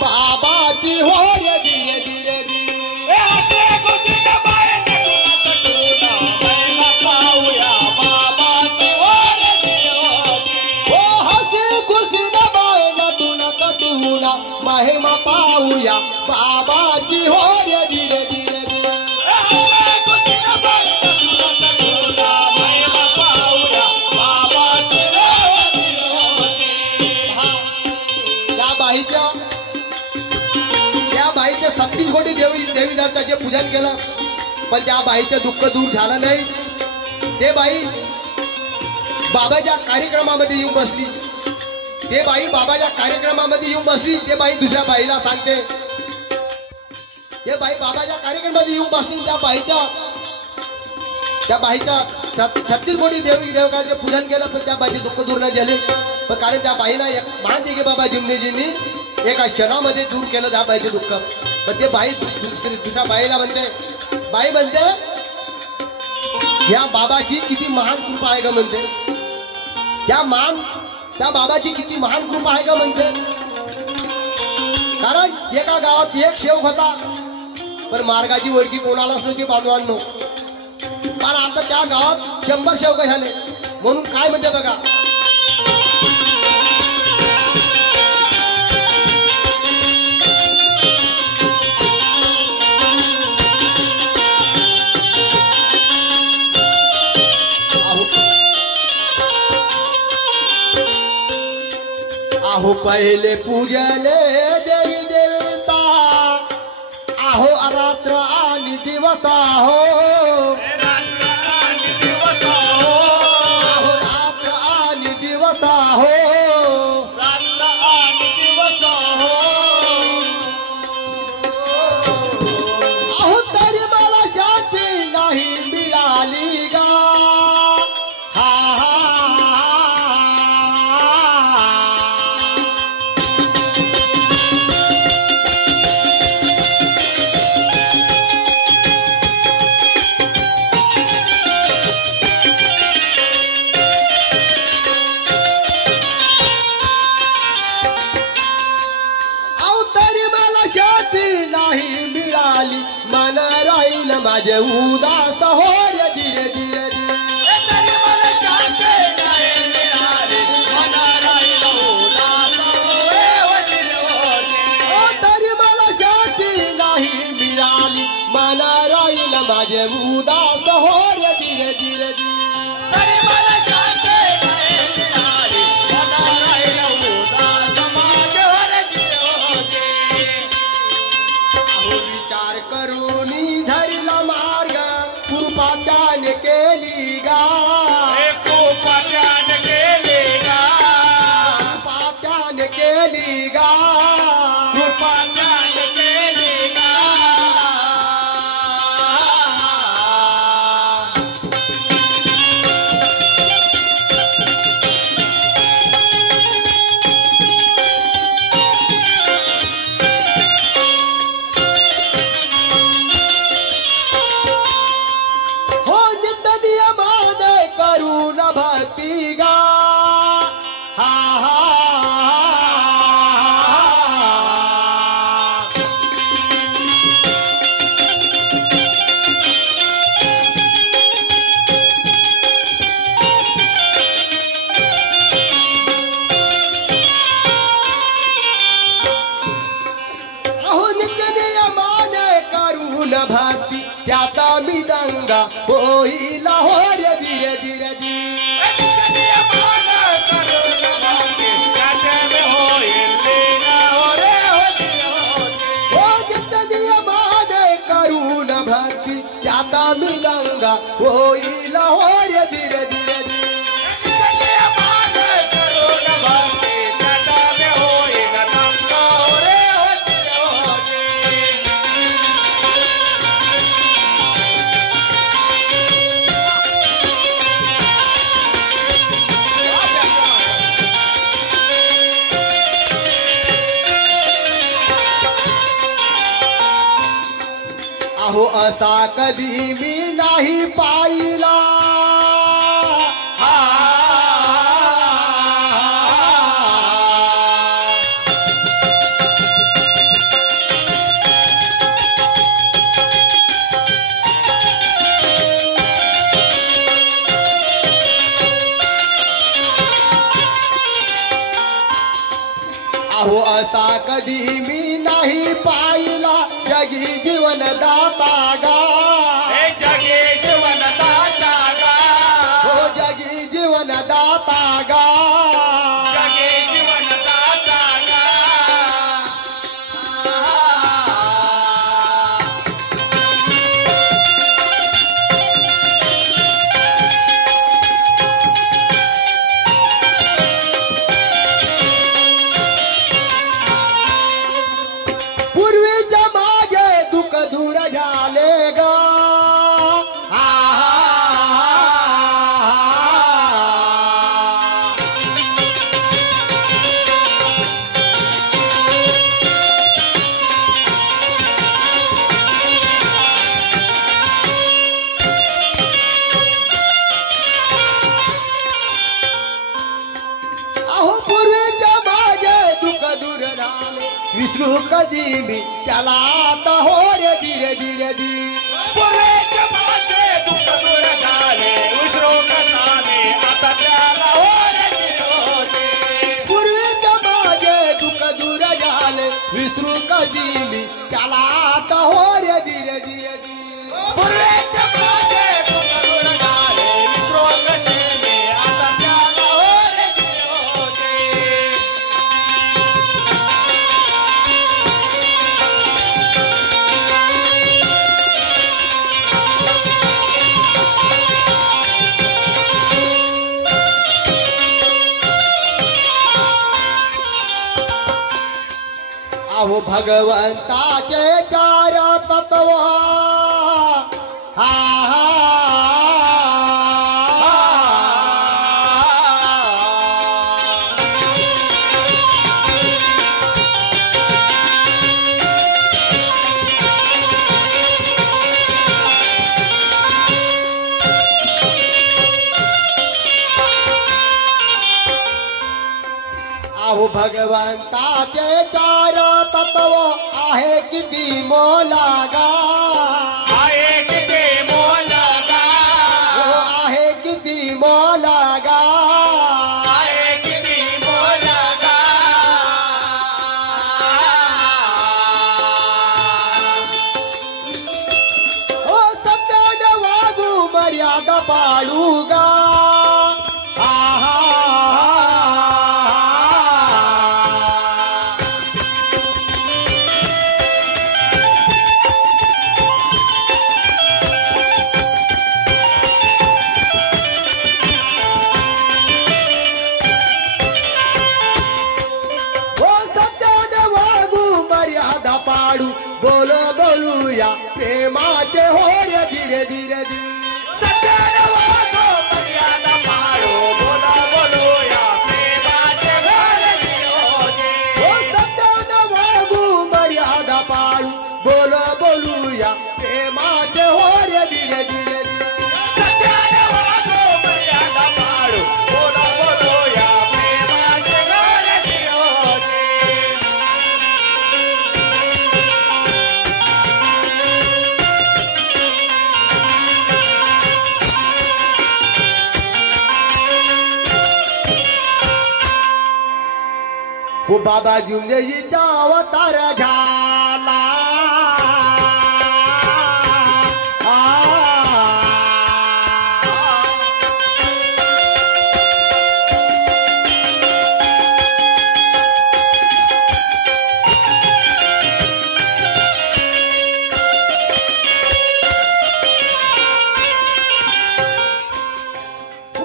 बाबाची होर धीरे धीरे धीरे हसे खुशीन बाय नटून तटून महिमा पाहूया बाबाची होर धीरे ओ हसी खुशीन बाय नटून तटून महिमा पाहूया बाबाची होर धीरे धीरे धीरे हसे खुशीन बाय नटून तटून महिमा पाहूया बाबाची होर धीरे त्या बाईच्या 36 कोटी देवी देवताचे पूजन केलं पण त्या बाईचं दुःख दूर झालं नाही. ते बाई बाबाच्या कार्यक्रमामध्ये येऊन बसली. ते बाई बाबाच्या कार्यक्रमामध्ये येऊन बसली. ते बाई दुसऱ्या बाईला सांगते. ते बाई बाबाच्या कार्यक्रमामध्ये येऊन बसली. त्या बाईच्या 36 कोटी देवी देवताचे पूजन केलं पण त्या बाईचे दुःख दूर नाही झाले. पण कारण त्या बाईला एक मानते की बाबा जिमनेजींनी एका क्षणामध्ये दूर केलं त्या बाईचे दुःख. पण ते बाई दुसऱ्या बाईला म्हणते. बाई म्हणते या बाबाची किती महान कृपा आहे का म्हणते. त्या बाबाची किती महान कृपा आहे का म्हणते. कारण एका गावात एक शेवक होता पण मार्गाची वडकी कोणालाच नव्हती बांधवांनो. पण आता त्या गावात 100 शेवक झाले. म्हणून काय म्हणते बघा. आहो पहिले पूजले देवी देवता आहो रात्र आणि दिवस आहो आहो रात्र आणि दिवस आहो आहो तरी मला शांती नाही मिळाली गा. मन राहील माझे उदास होर धीरे धीरे तरी मला शांती नाही मिळाली मन राहील उदास तरी मला शांती नाही मिळाली मन राहील माझे उदास होर धीरे धीरे तरी मला शांती नाही मिळाली मन राहील उदास माझे होर धीरे विचार करून धरला मार्ग कृपा त्याने केली गा. कृपा त्याने केली गा. कृपा त्याने केली गा. कृपा त्याने केली गा. भक्ती गा. हा हा अहो नित्य नियमाने करून भक्ती त्यात मी दंगा होईल होर धीरे धीरे धीरे भक्ती त्याता मी गंगा होईल होर धीरे धीरे धीरे अहो असा कधी मी नाही पाहिला. अहो असा कधी मी नाही पाहिला जगी जीवन दाता गा हे जगे जीवन दाता गा हो जगी जीवन दाता गा जगे जीवन दाता गा पूर्वीच्या माझे दुःख दूर झाले गा अहो पूर्वीच्या माझे दुःख दूर झाले विसरू कधी मी त्याला आता हो रे धीरे धीरे धीरे पूर्वेचे माझे दुःख दूर झाले विसरू कसा मी आता त्याला ओरची होते पूर्वीच्या माझे दुःख दूर झाले विसरू कधी मी त्याला आता हो रे धीरे धीरे धीरे पूर्वेचे माझे दुःख दूर झाले विसरू कसे मी आता त्याला ओरची होते अहो भगवंताचे चार तत्व हा अहो भगवंताचे चार तत्व आहे किती मोलागा आहे किती मोलागा हो आहे किती मोलागा आहे किती मोलागा हो सत्याने वागू मर्यादा पाळूगा हो सत्याने वागू मर्यादा पाडू बोलो बोलूया प्रेमाचे हो रे धीरे धीरे धीरे सत्याने वागो मर्यादा पाळो बोला बोलूया प्रेमाचे घर होते हो सत्याने वागू मर्यादा पाडू बोलो बोलूया प्रेमाचे हो रे धीरे धीरे धीरे सत्याने वागो मर्यादा पाळो बोला बोलूया प्रेमाचे घर होते हो बाबा जिंदगीचा अवतार झाला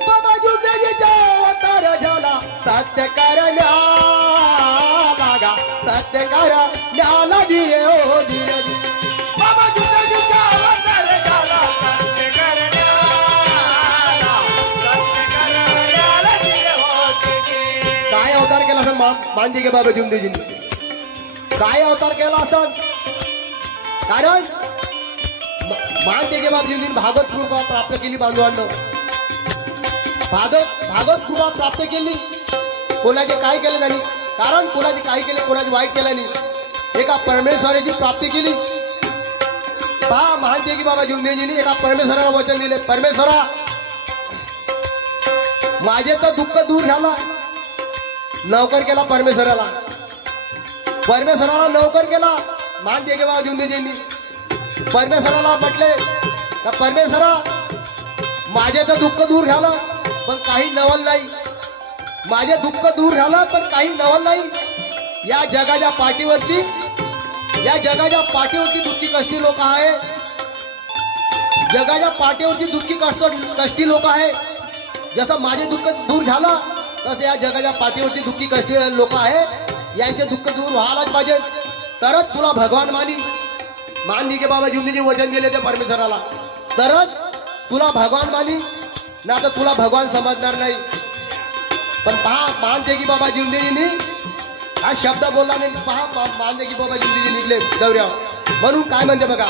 बाबा जिंदगीचा अवतार झाला सत्य करण्या लागा सत्य करण्याला धीरे हो धीरे धीरे बाबा जिंदगीचा अवतार झाला सत्य करण्याला धीरे होते काय अवतार केला असं मान दे गे बाबा जिंदगीने काय अवतार केला असं कारण मान दे गे बाबा जिंदगीने भागवत कृपा प्राप्त केली बांधवांनो भागवत कृपा प्राप्त केली कोणाचे काय केलं नाही कारण कोणाचे काय केले कोणाचे वाईट केलं नाही एका परमेश्वराची प्राप्ती केली पहा महान देगी बाबा जिंदेजीने एका परमेश्वराला वचन दिले परमेश्वरा माझे तर दुःख दूर झाला नौकर केला परमेश्वराला परमेश्वराला नौकर केला मान दे गे बाबा जिंदजींनी. परमेश्वराला म्हटले का परमेश्वरा माझे तर दुःख दूर झालं पण काही नवल नाही. माझे दुःख दूर झालं पण काही नवल नाही. या जगाच्या पाठीवरती दुःखी कष्टी लोक आहे. जगाच्या पाठीवरती दुःखी कष्टी लोक आहे. जसं माझे दुःख दूर झालं तसं या जगाच्या पाठीवरती दुःखी कष्टी लोक आहे. यांचे दुःख दूर व्हायलाच पाहिजे तरच तुला भगवान मान दे गे बाबा जिंदगी वचन दिले ते परमेश्वराला तरच तुला भगवान मानी ना तर तुला भगवान समजणार नाही. पण पहा मान दे की बाबा जिंदगीनी हा शब्द बोलला नाही. पहा मान दे की बाबा जिंदगी निघले दौऱ्या म्हणून काय म्हणते बघा.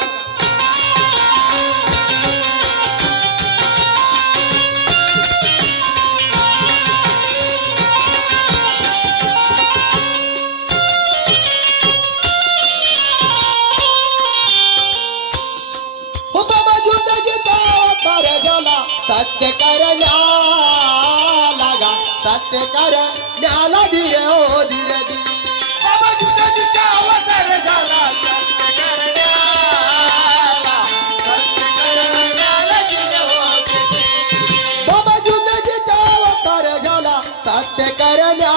सत्य करण्या लागा सत्य करण्याला धीरे हो धीरे दी. बाबा जिंदगीचा अवतार झाला सत्य करण्याला धीरे हो धीरे. बाबा जिंदगीचा अवतार झाला सत्य करण्या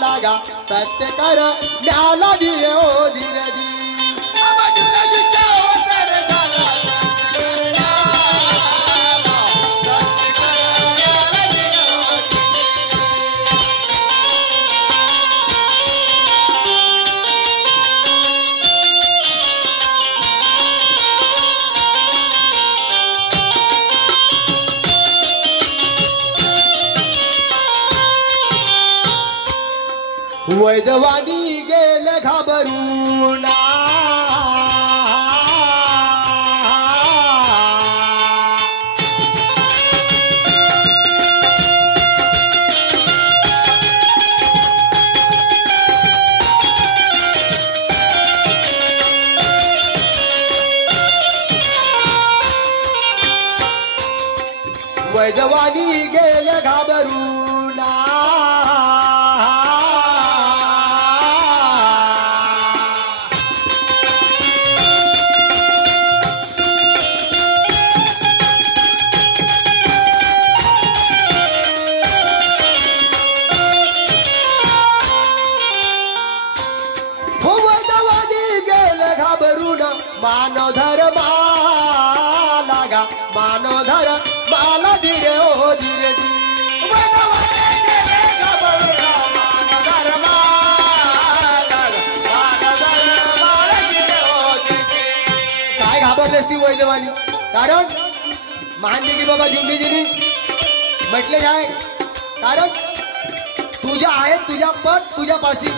लागा सत्य करण्याला धीरे हो धीरे दी. बाबा जिंदगीचा अवतार झाला वैदवानी गेले घाबरून वैदवानी गेले घाबरून मानव धर्मा लागा मानव धर्माला धीरे हो धीरे दी. काय घाबरलेस ती वैद्यवानी कारण मान दे की बाबा जिंदगीनी म्हटले आहे. कारण तुझ्या आहे तुझ्या पद तुझ्यापाशी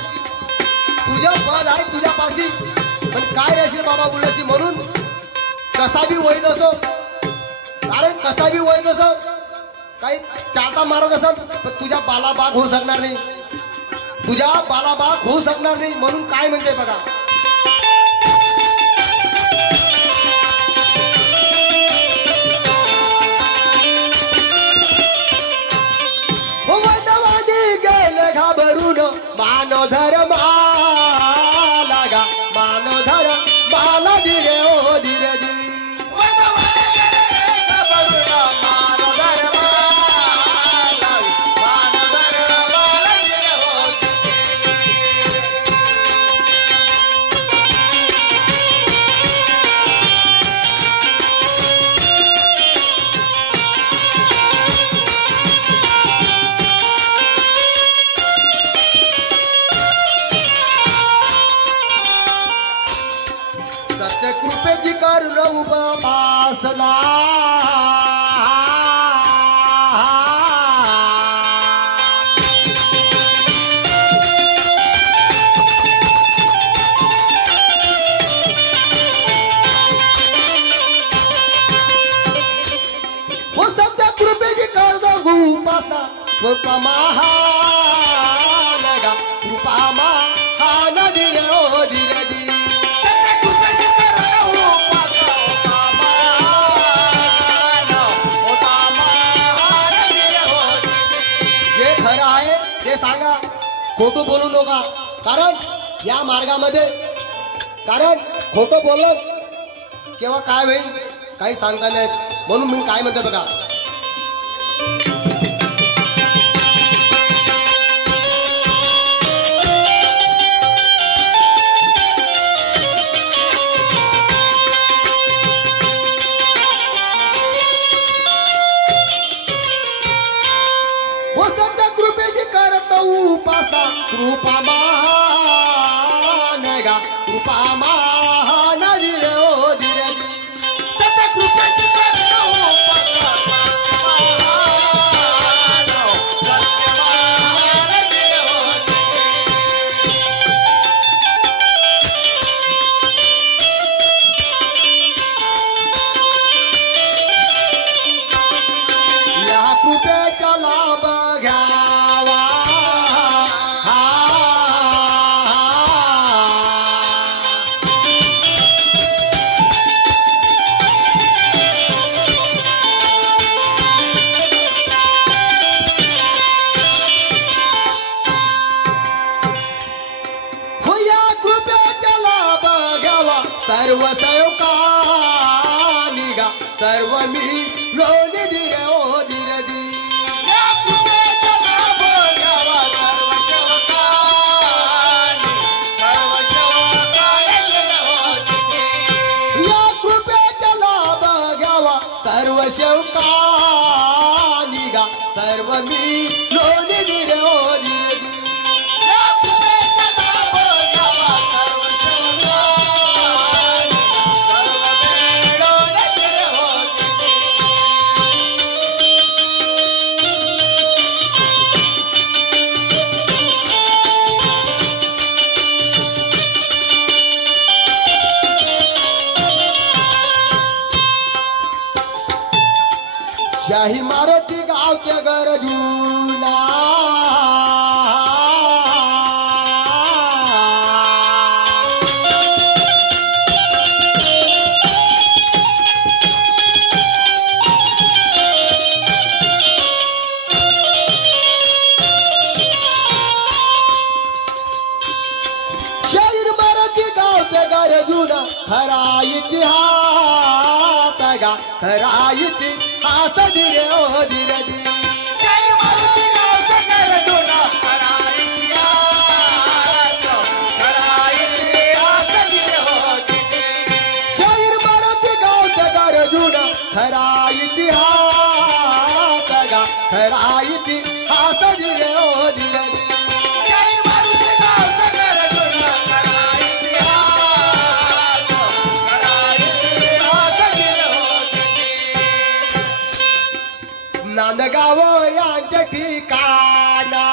तुझं पद आहे तुझ्यापाशी पण काय राहशील बाबा बोलायची म्हणून कसा बी वैद असो कारण कसा बी वैद असो काही चालता मारत असत पण तुझ्या बालाबाग होऊ शकणार नाही. तुझ्या बालाबाग होऊ शकणार नाही म्हणून काय म्हणते बघा. वैदवादी गेले घाबरून मानव धर्मा लागा मानव धर्माला धीरे हो धीरे दी. कृपेची करुण उपासना हो सत्य कृपेची करुण उपासना कृपा महानगा कृपा महान धीरे हो धीरे दी. सांगा खोटं बोलू नका कारण या मार्गामध्ये कारण खोटं बोललं केव्हा काय होईल काही सांगता नाही म्हणून मी काय म्हणते बघा कृपेची करत उपासना कृपा मान गा कृपा मान दिरे ओ दिरे सत्य कृपेची करत उपासना या कृपेचा लाभ घ्यावा हो या कृपेचा लाभ घ्यावा सर्व सेवकांनी गा सर्व मी लोणी दिरे ओ दिरे दी या कृपेचा लाभ घ्यावा सर्व सेवकांनी या कृपेचा लाभ घ्यावा सर्व सेवकांनी गा सर्व मी लोणी दिरे ओ दिरे दी या कृपेचा लाभ घ्यावा सर्व सेवकांनी सर्व मिळून दिले होते शाही मारुती गावच्या गरजूला शाहीर मारुती गावच्या गरजूला खरा इतिहास गा खरा इतिहास दिरे ओ दिरे दी शाहीर मारुती गावचा गरजूला खरा इतिहास दिले होते शाहीर मारुती गावच्या गरजूला खरा इतिहास गा खरा इतिहास दिरे ओ दिरे दी शाहीर मारुती गावचा गरजूला खरा इतिहास दिले होते नांदगाव यांच्या ठिकाणा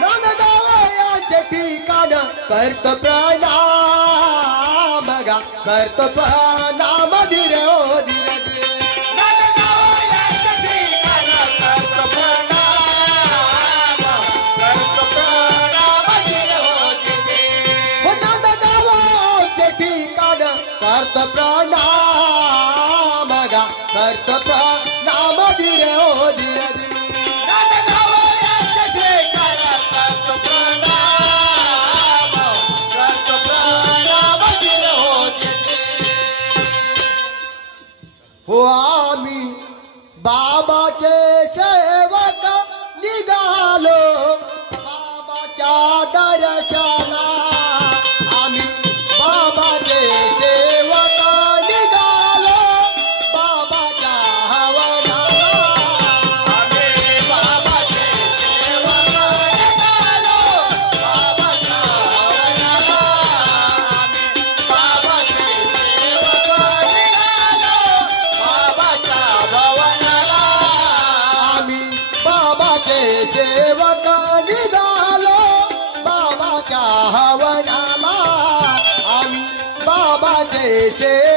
नांदगाव यांच्या ठिकाण करत प्रणाम गा करत प्रणाम दिरे ओ दिरे दी करत प्रणाम गा करत प्रणाम दिरे ओ दिरे दी हो आम्ही बाबाचे सेवक निघालो बाबाच्या दर्शना आम्ही बाबाचे सेवक निघालो बाबाच्या हवनाला बाबाचे सेवक निघालो बाबाच्या हवनाला बाबाचे सेवक निघालो बाबाच्या भवनाला आम्ही बाबाचे सेवक निघालो बाबाच्या हवनाला आम्ही बाबाचे सेवक